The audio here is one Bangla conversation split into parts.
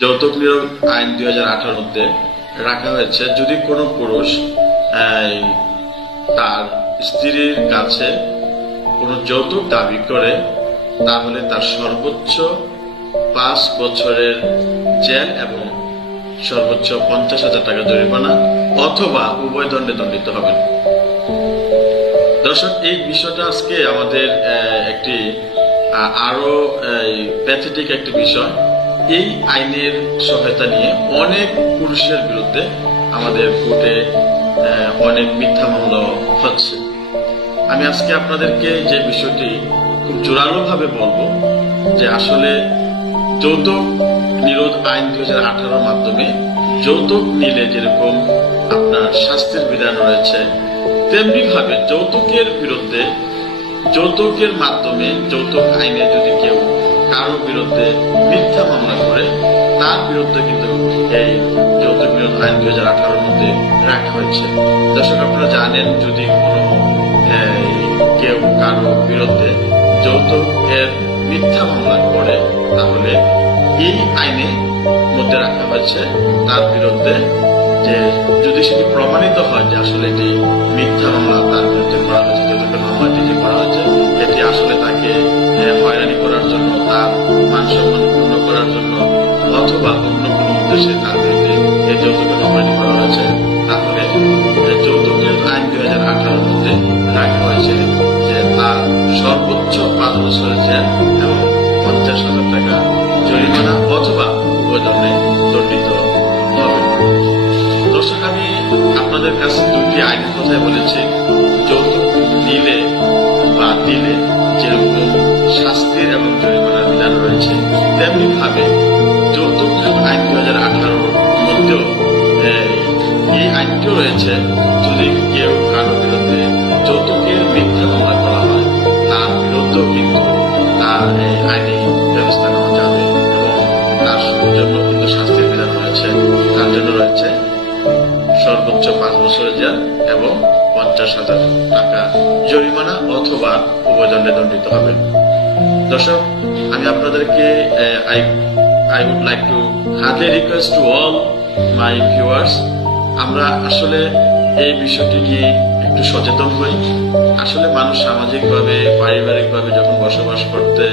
যৌতুক নিয়োগ আইন 2018 মধ্যে রাখা হয়েছে, যদি কোনো পুরুষ তার স্ত্রীর কাছে কোনো যৌতুক দাবি করে তাহলে তার সর্বোচ্চ 5 বছরের জেল এবং সর্বোচ্চ 50,000 টাকা জরিমানা অথবা উভয় দণ্ডে দণ্ডিত হবেন। দর্শক, এই বিষয়টা আজকে আমাদের একটি আরো প্যাথেটিক একটি বিষয়। এই আইনের সহায়তা নিয়ে অনেক পুরুষের বিরুদ্ধে আমাদের কোর্টে অনেক মিথ্যা মামলা হচ্ছে। আমি আজকে আপনাদেরকে যে বিষয়টি খুব জোরালো ভাবে বলবো যে আসলে যৌতুক নিরোধ আইন 2018 মাধ্যমে যৌতুক নিলে যেরকম আপনার শাস্তির বিধান রয়েছে, তেমনি ভাবে যৌতুকের বিরুদ্ধে যৌতুকের মাধ্যমে যৌতুক আইনে যদি কেউ কারো বিরুদ্ধে মিথ্যা মামলা করে তার বিরুদ্ধে কিন্তু এই যৌতুক নিরোধ আইন 2018 মধ্যে রাখা হয়েছে। দর্শক, আপনারা জানেন যদি কোনো কেউ কারো বিরুদ্ধে যৌতুকের মিথ্যা মামলা করে তাহলে এই আইনে মধ্যে রাখা হয়েছে তার বিরুদ্ধে যে যদি সেটি প্রমাণিত হয় যে আসলে এটি মিথ্যা মামলা তার বিরুদ্ধে করা হয়েছে, যৌতুকের মামলাটি যে করা হয়েছে এটি আসলে তাকে হয়রানি করার জন্য, তার মান সম্মান পূর্ণ করার জন্য অথবা অন্য কোনো উদ্দেশ্যে তার বিরুদ্ধে এই যৌতুকের মামলাটি করা হয়েছে, তাহলে যৌতুকের আইন 2018 মধ্যে রাখা হয়েছে যে তার সর্বোচ্চ 5 বছরের জেল এবং 50,000 টাকা জরিমানা অথবা উভয় দণ্ডে দণ্ডিত হবে। দর্শক, আমি আপনাদের কাছে দুটি আইনের কথাই বলেছি। যৌতুক নিলে বা দিলে যেরকম শাস্তির এবং জরিমানার বিধান রয়েছে, তেমনি ভাবে যৌতুক আইন 2018 মধ্যেও এই আইনটিও রয়েছে, যদি কেউ কারো বিরুদ্ধে যৌতুকের মিথ্যা মামলা করা হয় তার বিরুদ্ধেও কিন্তু তার আইনি ব্যবস্থা নেওয়া যাবে এবং তার জন্য কিন্তু শাস্তির বিধান রয়েছে। তার জন্য রয়েছে সর্বোচ্চ 5 বছরের জেল এবং 50,000 টাকা জরিমানা অথবা উভয় দণ্ডে দণ্ডিত হবে। দর্শক, আমি আপনাদেরকে I would like to humbly request to all my viewers, আমরা আসলে এই বিষয়টি নিয়ে একটু সচেতন হই। আসলে মানুষ সামাজিকভাবে পারিবারিকভাবে যখন বসবাস করতে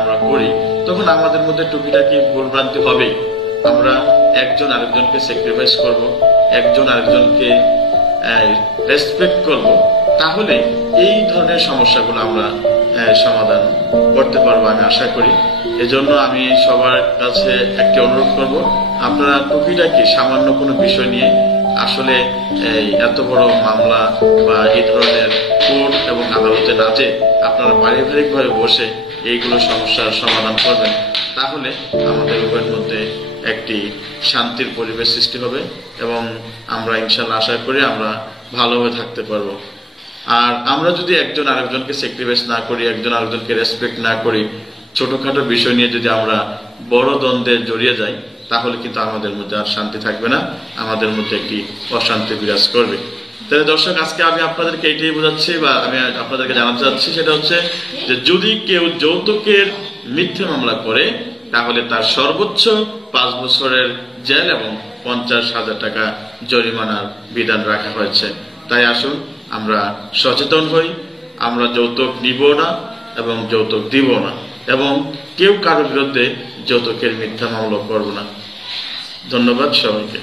আমরা করি তখন আমাদের মধ্যে টুকিটাকি ভুলভ্রান্তি হবেই। আমরা একজন আরেকজনকে স্যাক্রিফাইস করব, একজন আরেকজনকে রেসপেক্ট করব, তাহলে এই ধরনের সমস্যাগুলো আমরা সমাধান করতে পারবো আমি আশা করি। এজন্য আমি সবার কাছে একটি অনুরোধ করব, আপনারা টুকিটাকি সামান্য কোনো বিষয় নিয়ে আসলে এত বড় মামলা বা এই ধরনের কোর্ট এবং আদালতে না যে আপনারা পারিবারিকভাবে বসে এইগুলো সমস্যার সমাধান করবেন, তাহলে আমাদের উভয়ের মধ্যে একটি শান্তির পরিবেশ সৃষ্টি হবে এবং আমরা ইনশাল্লাহ আশা করি আমরা ভালোভাবে থাকতে পারবো। আর আমরা যদি একজন আরেকজনকে স্যাক্রিফাইস না করি, একজন আরেকজনকে রেসপেক্ট না করি, ছোটখাটো বিষয় নিয়ে যদি আমরা বড় দ্বন্দ্বে জড়িয়ে যাই তাহলে কিন্তু আমাদের মধ্যে আর শান্তি থাকবে না, আমাদের মধ্যে একটি অশান্তি বিরাজ করবে। তাহলে দর্শক, আজকে আমি আপনাদেরকে এইটাই বোঝাচ্ছি বা আমি আপনাদেরকে জানাতে চাচ্ছি, সেটা হচ্ছে যে যদি কেউ যৌতুকের মিথ্যে মামলা করে তাহলে তার সর্বোচ্চ 5 বছরের জেল এবং 50,000 টাকা জরিমানার বিধান রাখা হয়েছে। তাই আসুন আমরা সচেতন হই, আমরা যৌতুক নিব না এবং যৌতুক দিব না এবং কেউ কারোর বিরুদ্ধে যৌতুকের মিথ্যা মামলা করব না। ধন্যবাদ সবাইকে।